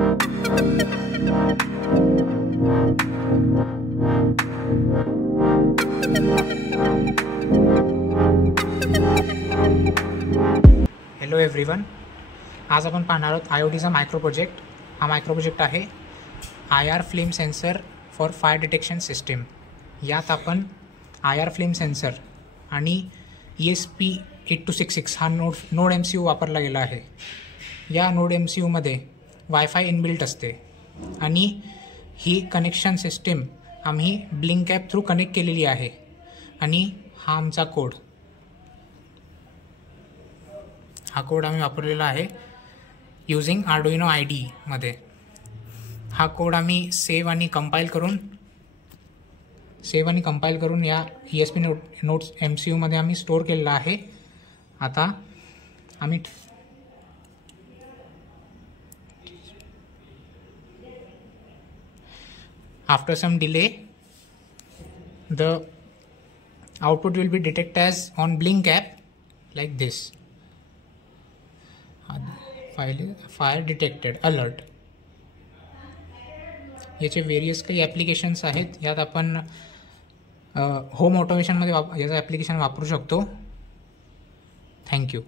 Hello everyone, आज आपण पाहणार आहोत IoTचा मायक्रो प्रोजेक्ट. हा मायक्रो प्रोजेक्ट आहे IR flame sensor for fire detection system. यात आपण IR फ्लेम सेन्सर आणि ESP8266 हा नोड MCU वापरला गेला आहे. या नोड MCUमध्ये वायफाय इनबिल्ट असते आणि ही कनेक्शन सिस्टीम आम्ही ब्लिंक ॲप थ्रू कनेक्ट केलेली आहे. आणि हा आमचा कोड आम्ही वापरलेला आहे यूजिंग आर्डुइनो IDE मध्ये. हा कोड आम्ही सेव्ह आणि कंपाईल करून या ESP नोड्स MCU मध्ये आम्ही स्टोअर केलेला आहे. आता आम्ही after some delay the output will be detected as on blink app like this. Fire detected alert. याचे वेरियस काही ॲप्लिकेशन्स आहेत. यात आपण होम ऑटोमेशनमध्ये याचं ॲप्लिकेशन वापरू शकतो. थँक्यू.